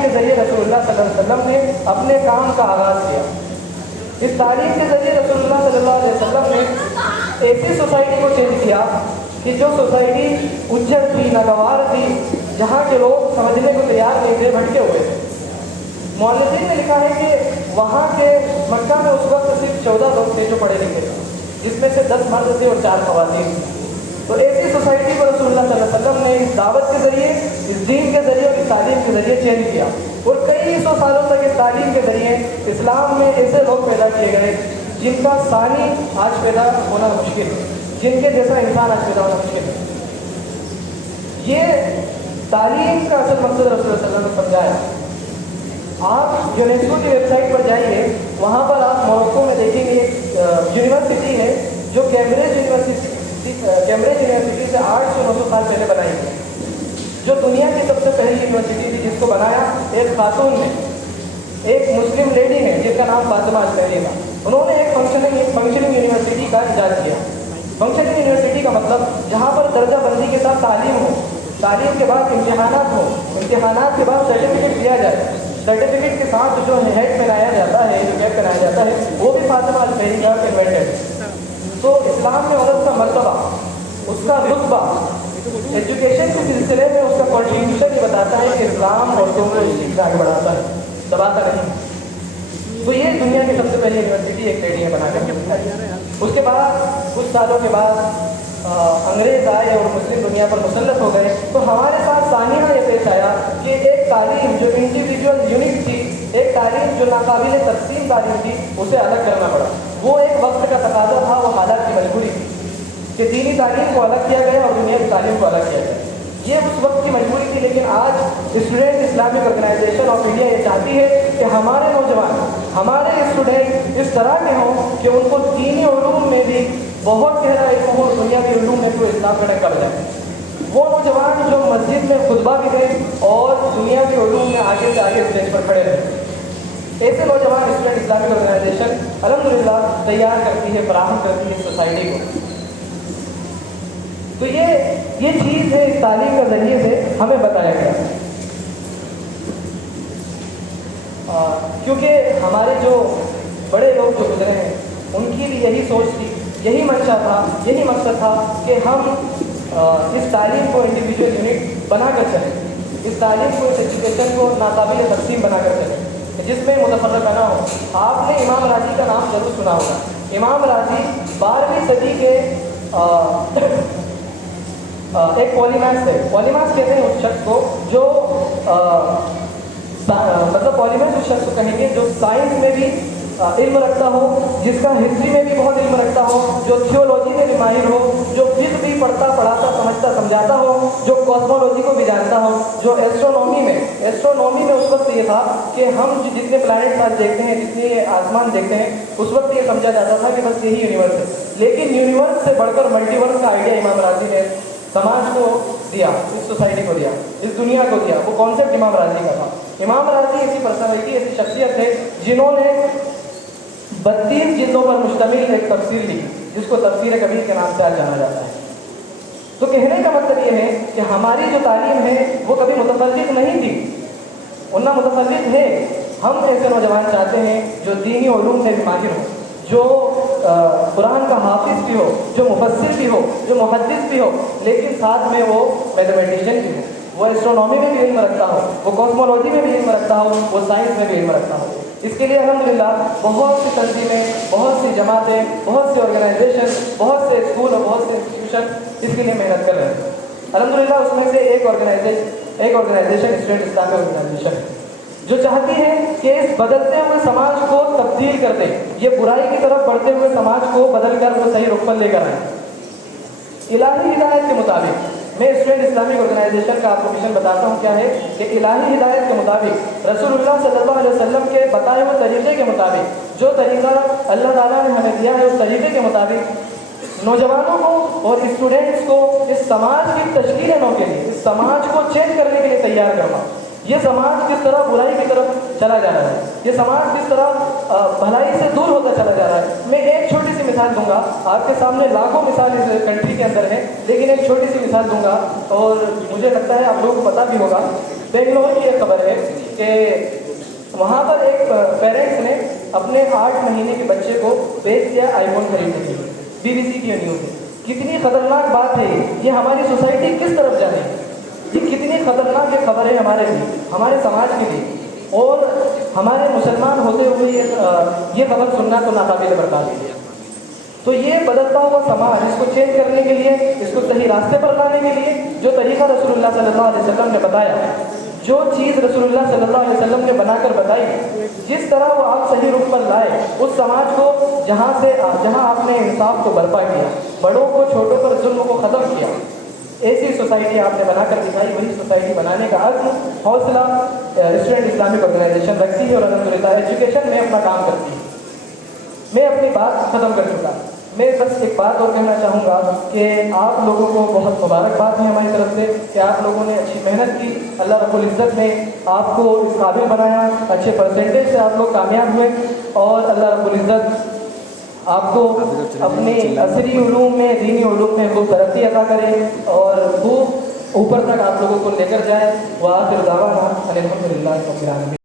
تعلیم کے ذریعے رسول اللہ صلی اللہ علیہ وسلم نے اپنے کام کا آغاز کیا۔ اس تعلیم کے ذریعے رسول اللہ صلی اللہ علیہ وسلم نے ایسی سوسائٹی کو چینج کیا کہ جو سوسائٹی اجڑ تھی، ناگوار تھی، جہاں کے لوگ سمجھنے کو تیار نہیں تھے، بھٹکے ہوئے تھے۔ مؤلفین نے لکھا ہے کہ وہاں کے مکہ میں اس وقت صرف 14 لوگ تھے جو پڑھے لکھے تھے، جس میں سے 10 مرد تھے اور 4 خواتین۔ تو ایسی سوسائٹی کو رسول اللہ صلی اللہ علیہ وسلم نے اس دعوت کے ذریعے، اس دین کے ذریعے اور اس تعلیم کے ذریعے چینج کیا، اور کئی سو سالوں تک اس تعلیم کے ذریعے اسلام میں ایسے لوگ پیدا کیے گئے جن کا ثانی آج پیدا ہونا مشکل ہے، جن کے جیسا انسان آج پیدا ہونا مشکل ہے۔ یہ تعلیم کا اصل مقصد رسول اللہ صلی اللہ علیہ وسلم نے سمجھایا۔ آپ یونیسکو کی ویب سائٹ پر جائیے، وہاں پر آپ موروکو میں دیکھیں گے ایک یونیورسٹی ہے جو کیمبرج یونیورسٹی سے 800 سے 900 سال پہلے بنائی گئی، جو دنیا کی سب سے پہلی یونیورسٹی تھی، جس کو بنایا ایک خاتون نے، ایک مسلم لیڈی ہے جس کا نام فاطمہ اشعری تھا۔ انہوں نے ایک فنکشننگ یونیورسٹی کا ایجاد کیا۔ فنکشننگ یونیورسٹی کا مطلب جہاں پر درجہ بندی کے ساتھ تعلیم ہو، تعلیم کے بعد امتحانات ہو، امتحانات کے بعد سرٹیفکیٹ دیا جائے، سرٹیفکیٹ کے ساتھ جو ہیڈ پہنایا جاتا ہے، جو کیپ پہنایا جاتا ہے، وہ بھی فاطمہ اشعری کا انوینٹڈ ہے۔ تو اسلام میں عورت کا مرتبہ، اس کا رتبہ، ایجوکیشن کے سلسلے میں اس کا کنٹریبیوشن یہ بتاتا ہے کہ اسلام عورتوں کو اس چیز سے آگے بڑھاتا ہے، دباتا نہیں۔ تو یہ دنیا کی سب سے پہلی یونیورسٹی ایک لیڈی نے بنا کر، اس کے بعد کچھ سالوں کے بعد انگریز آئے اور مسلم دنیا پر مسلط ہو گئے، تو ہمارے ساتھ سانحہ یہ پیش آیا کہ ایک تعلیم جو انڈیویجول یونٹ تھی، ایک تعلیم جو ناقابل تقسیم تعلیم تھی، اسے الگ کرنا پڑا۔ وہ ایک وقت کا تقاضا تھا، وہ حالات کی مجبوری تھی کہ دینی تعلیم کو الگ کیا گیا اور دنیا کی تعلیم کو الگ کیا گیا۔ یہ اس وقت کی مجبوری تھی، لیکن آج student Islamic organisation of India یہ چاہتی ہے کہ ہمارے نوجوان، ہمارے اسٹوڈنٹ اس طرح کے ہوں کہ ان کو دینی علوم میں بھی بہت گہرا علم ہو، دنیا کے علوم میں تو اسلام کا ڈنکا بجائے۔ وہ نوجوان جو مسجد میں خطبہ بھی دیں اور دنیا کے علوم میں آگے سے آگے اسٹیج پر کھڑے رہیں، ایسے نوجوان اسٹوڈنٹ اسلامک آرگنائزیشن الحمدللہ تیار کرتی ہے، فراہم کرتی ہے سوسائٹی کو۔ تو یہ چیز ہے، اس تعلیم کے ذریعے سے ہمیں بتایا گیا، کیونکہ ہمارے جو بڑے لوگ جو گزرے ہیں ان کی بھی یہی سوچ تھی، یہی منشا تھا، یہی مقصد تھا کہ ہم اس تعلیم کو انڈیویجول یونٹ بنا کر چلیں، اس تعلیم کو، اس ایجوکیشن کو ناقابل تقسیم بنا کر چلیں، جس میں متفرقہ نہ ہو۔ آپ نے امام راضی کا نام ضرور سنا ہوگا۔ امام راضی 12ویں صدی کے ایک پولیمیتھ تھے۔ پولیمیتھ کہتے ہیں اس شخص کو جو مطلب پولیمیتھ اس شخص کو کہیں گے جو سائنس میں بھی علم رکھتا ہو، جس کا ہسٹری میں بھی بہت علم رکھتا ہو، جو تھیولوجی میں بھی ماہر ہو، جو فقہ بھی پڑھتا پڑھاتا سمجھتا سمجھاتا ہو، جو کاسمولوجی کو بھی جانتا ہو، جو ایسٹرونومی میں اس وقت یہ تھا کہ ہم جتنے پلانٹس آج دیکھتے ہیں، جتنے آسمان دیکھتے ہیں، اس وقت یہ سمجھا جاتا تھا کہ بس یہی یونیورس ہے، لیکن یونیورس سے بڑھ کر ملٹی ورس کا آئیڈیا امام راضی نے سماج کو دیا، اس سوسائٹی کو دیا، اس دنیا کو دیا۔ وہ کانسیپٹ امام راضی کا تھا۔ امام راضی ایسی پرسنالٹی، ایسی شخصیت ہے جنہوں نے 32 جلدوں پر مشتمل ایک تفسیر لکھی، جس کو تفسیر کبیر کے نام سے آج جانا جاتا ہے۔ تو کہنے کا مطلب یہ ہے کہ ہماری جو تعلیم ہے وہ کبھی متفرق نہیں تھی، ورنہ متفرق ہے۔ ہم ایسے نوجوان چاہتے ہیں جو دینی علوم میں بھی ماہر ہو، جو قرآن کا حافظ بھی ہو، جو مفسر بھی ہو، جو محدث بھی ہو، لیکن ساتھ میں وہ میتھمیٹیشین بھی ہو، وہ ایسٹرونومی میں بھی علم رکھتا ہو، وہ کاسمولوجی میں بھی علم رکھتا ہو، وہ سائنس میں بھی علم رکھتا ہو۔ اس کے لیے الحمدللہ بہت سی تنظیمیں، بہت سی جماعتیں، بہت سی آرگنائزیشن، بہت سے اسکول اور بہت سے انسٹیٹیوشن اس کے لیے محنت کر رہے ہیں۔ الحمدللہ اس میں سے ایک آرگنائزیشن اسٹوڈنٹ اسلامک آرگنائزیشن ہے، جو چاہتی ہے کہ اس بدلتے ہوئے سماج کو تبدیل کر دے، یہ برائی کی طرف بڑھتے ہوئے سماج کو بدل کر وہ صحیح رخ پر لے کر آئے الہی ہدایت کے مطابق۔ میں اسٹوڈنٹ اسلامک آرگنائزیشن کا آپ کو مشن بتاتا ہوں کیا ہے کہ الہی ہدایت کے مطابق، رسول اللہ صلی اللہ علیہ وسلم کے بتائے ہوئے طریقے کے مطابق، جو طریقہ اللہ تعالیٰ نے ہمیں دیا ہے اس طریقے کے مطابق نوجوانوں کو اور اسٹوڈنٹس کو اس سماج کی تشکیل نو کے لیے، اس سماج کو چینج کرنے کے لیے تیار کرنا۔ یہ سماج کس طرح برائی کی طرف چلا جا رہا ہے، یہ سماج کس طرح بھلائی سے دور ہوتا چلا جا رہا ہے۔ میں ایک چھوٹی سی مثال دوں گا، آپ کے سامنے لاکھوں مثال اس کنٹری کے اندر ہیں، لیکن ایک چھوٹی سی مثال دوں گا اور مجھے لگتا ہے آپ لوگوں کو پتہ بھی ہوگا۔ بنگلور کی ایک خبر ہے کہ وہاں پر ایک پیرنٹس نے اپنے 8 مہینے کے بچے کو بیچ دیا آئی فون خریدنے کے لیے. BBC کی نیوز ہے. کتنی خطرناک بات ہے یہ ہماری سوسائٹی کس طرف جا رہی ہے. یہ کتنی خطرناک یہ خبر ہے ہمارے لیے, ہمارے سماج کے لیے, اور ہمارے مسلمان ہوتے ہوئے یہ خبر سننا تو ناقابل برداشت ہے. تو یہ بدلتا ہوا سماج, اس کو چینج کرنے کے لیے, اس کو صحیح راستے پر لانے کے لیے جو طریقہ رسول اللہ صلی اللہ علیہ وسلم نے بتایا, جو چیز رسول اللہ صلی اللہ علیہ وسلم نے بنا کر بتائی, جس طرح وہ آپ صحیح رخ پر لائے, اس سماج کو جہاں آپ نے انصاف کو برپا کیا, بڑوں کو چھوٹوں پر ظلم کو ختم کیا, ایسی سوسائٹی آپ نے بنا کر دکھائی. وہی سوسائٹی بنانے کا عزم, حوصلہ اسٹوڈنٹ اسلامک آرگنائزیشن رکھتی ہے, اور الحمدللہ ایجوکیشن میں اپنا کام کرتی ہے. میں اپنی بات ختم کر چکا. میں بس ایک بات اور کہنا چاہوں گا کہ آپ لوگوں کو بہت مبارکباد ہے ہماری طرف سے کہ آپ لوگوں نے اچھی محنت کی. اللہ رب العزت نے آپ کو اس قابل بنایا, اچھے پرسنٹیج سے آپ لوگ کامیاب ہوئے, اور اللہ رب العزت آپ کو اپنے عصری علوم میں, دینی علوم میں خوب ترقی عطا کرے, اور خوب اوپر تک آپ لوگوں کو لے کر جائے. وآخر دعوانا الحمدللہ رب العالمین.